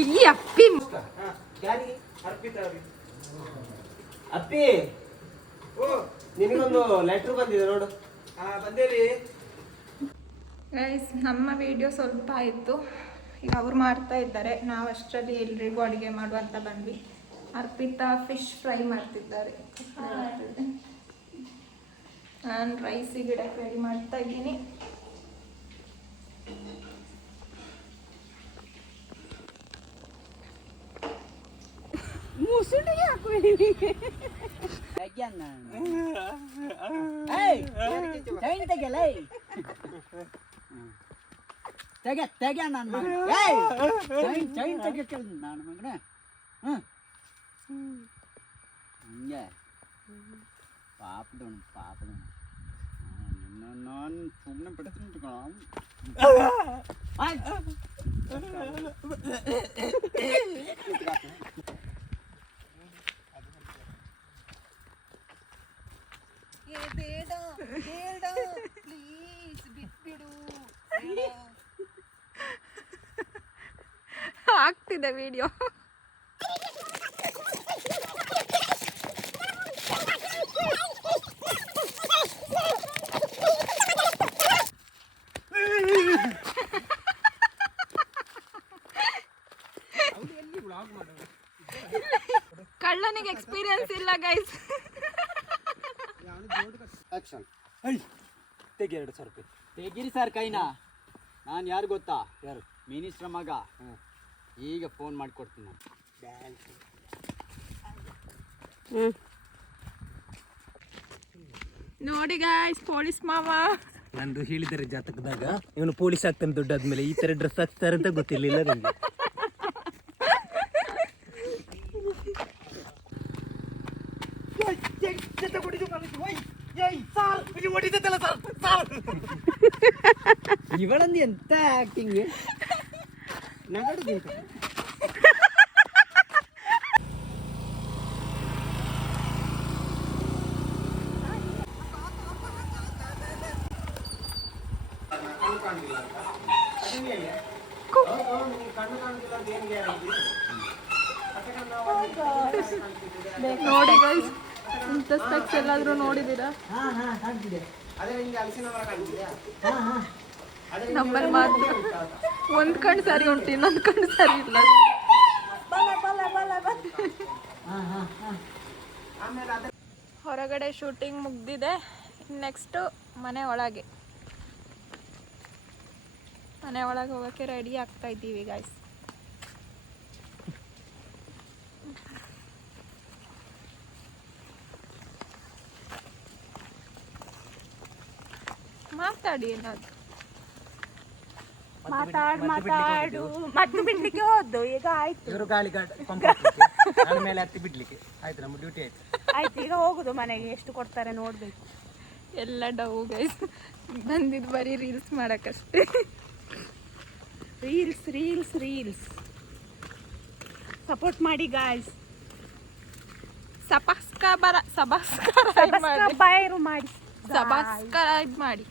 ಇಲ್ಲಿ ಅಪ್ಪಿ ಅಪ್ಪಿ ನಿನಗೊಂದು ಲೆಟರ್ ಬಂದಿದೆ ನೋಡು. ಬಂದೇರಿ ನಮ್ಮ ವಿಡಿಯೋ ಸ್ವಲ್ಪ ಆಯಿತು. ಈಗ ಅವ್ರು ಮಾಡ್ತಾ ಇದ್ದಾರೆ. ನಾವು ಅಷ್ಟರಲ್ಲಿ ಎಲ್ರಿಗೂ ಅಡುಗೆ ಮಾಡುವಂತ ಬಂದ್ವಿ. ಅರ್ಪಿತಾ ಫಿಶ್ ಫ್ರೈ ಮಾಡ್ತಿದ್ದಾರೆ. ನಾನು ರೈಸಿಗೆ ಗಿಡಕ್ಕೆ ರೆಡಿ ಮಾಡ್ತಾ ಇದ್ದೀನಿ. ತೆಗೆ ತೆಗೆ ನನ್ನ ಮಗನ ಏಯ್ ಚೈನ್ ಚೈನ್ ತೆಗಿಯಕ್ಕೆ ನನ್ನ ಮಗನ ಹ್ಞೂ ಹಂಗೆ ಪಾಪದವನು ಪಾಪದವನು ನಿನ್ನ ನಾನು ಸುಮ್ಮನೆ ಬಿಡ್ತೀನಿ ಕಣ ಆಗ್ತಿದೆ ವಿಡಿಯೋ ಕಳ್ಳನಿಗೆ ಎಕ್ಸ್ಪೀರಿಯನ್ಸ್ ಇಲ್ಲ ಗೈಸ್ ಆಕ್ಷನ್ ತೆಗಿ ಎರಡು ಸಾವಿರ ರೂಪಾಯಿ. ತೆಗಿರಿ ಸರ್ ಕೈನ? ನಾನು ಯಾರು ಗೊತ್ತಾ? ಯಾರು? ಮಿನಿಸ್ಟ್ರ ಮಗ. ಈಗ ಫೋನ್ ಮಾಡಿಕೊಡ್ತೀನಿ ನಾನು. ನೋಡಿ ಗಾಯ್ಸ್ ಪೊಲೀಸ್ ಮಾವ. ನಂದು ಹೇಳಿದರೆ ಜಾತಕದಾಗ ಇವನು ಪೊಲೀಸ್ ಆಗ್ತಾನೆ ದೊಡ್ಡಾದ್ಮೇಲೆ. ಈ ತರ ಡ್ರೆಸ್ ಹಾಕ್ತಾರೆ ಅಂತ ಗೊತ್ತಿರಲಿಲ್ಲ ನನಗೆ ಇವಳಂದು ಎಂತ ಆಕ್ಟಿಂಗ್ ನಗಡು ನೋಡಿ ಗೈಸ್ ಇಂಥ ಸ್ಪೆಕ್ಸ್ ಎಲ್ಲಾದ್ರೂ ನೋಡಿದ್ದೀರಾ? ಹಾ ಹಾ ಕಾಣ್ತಿದೆ. ಅದೇ ನಿಮ್ಗೆ ಹಲಸಿನ ಮರ ಕಾಣ್ತಿದ್ಯಾ? ಹಾ ಹಾ. ನಮ್ಮಲ್ಲಿ ಮಾತ್ರ. ಒಂದ್ ಕಣ್ಣು ಸರಿ ಉಂಟು ಇನ್ನೊಂದು ಕಣ್ಣು ಸರಿ ಇಲ್ಲ. ಹಾ ಹಾ ಹಾ. ಆಮೇಲೆ ಹೊರಗಡೆ ಶೂಟಿಂಗ್ ಮುಗ್ದಿದೆ. ನೆಕ್ಸ್ಟು ಮನೆ ಒಳಗೆ. ಮನೆ ಒಳಗೆ ಹೋಗೋಕ್ಕೆ ರೆಡಿ ಆಗ್ತಾ ಇದ್ದೀವಿ ಗಾಯ್ಸ್ ಮಾತಾಡಿ ಏನಾದ್ರು. ಮಾತಾಡ್ ಮಾತಾಡು. ಮತ್ತೆ ಬಿಡ್ಲಿಕ್ಕೆ ಹೋದ್ದು. ಈಗ ಆಯ್ತು. ಇವರು ಗಾಳಿ ಮೇಲೆ ಹತ್ತಿ ಬಿಡ್ಲಿಕ್ಕೆ. ಆಯ್ತು ನಮ್ಮ ಡ್ಯೂಟಿ ಆಯ್ತು. ಆಯ್ತು ಈಗ ಹೋಗುದು ಮನೆಗೆ. ಎಷ್ಟು ಕೊಡ್ತಾರೆ ನೋಡ್ಬೇಕು. ಎಲ್ಲ ಡೌ ಗೈಸ್ ಬಂದಿದ್ದು ಬರೀ ರೀಲ್ಸ್ ಮಾಡಕ್ಕಷ್ಟೇ. ರೀಲ್ಸ್ ರೀಲ್ಸ್ ರೀಲ್ಸ್ ಸಪೋರ್ಟ್ ಮಾಡಿ ಗಾಯ್ಸ್ ಸಬಸ್ಕ್ರೈಬರ ಬರ ಮಾಡಿ. ಬಯರು ಮಾಡಿ ಸಬಸ್ಕ್ರೈಬ್ ಮಾಡಿ.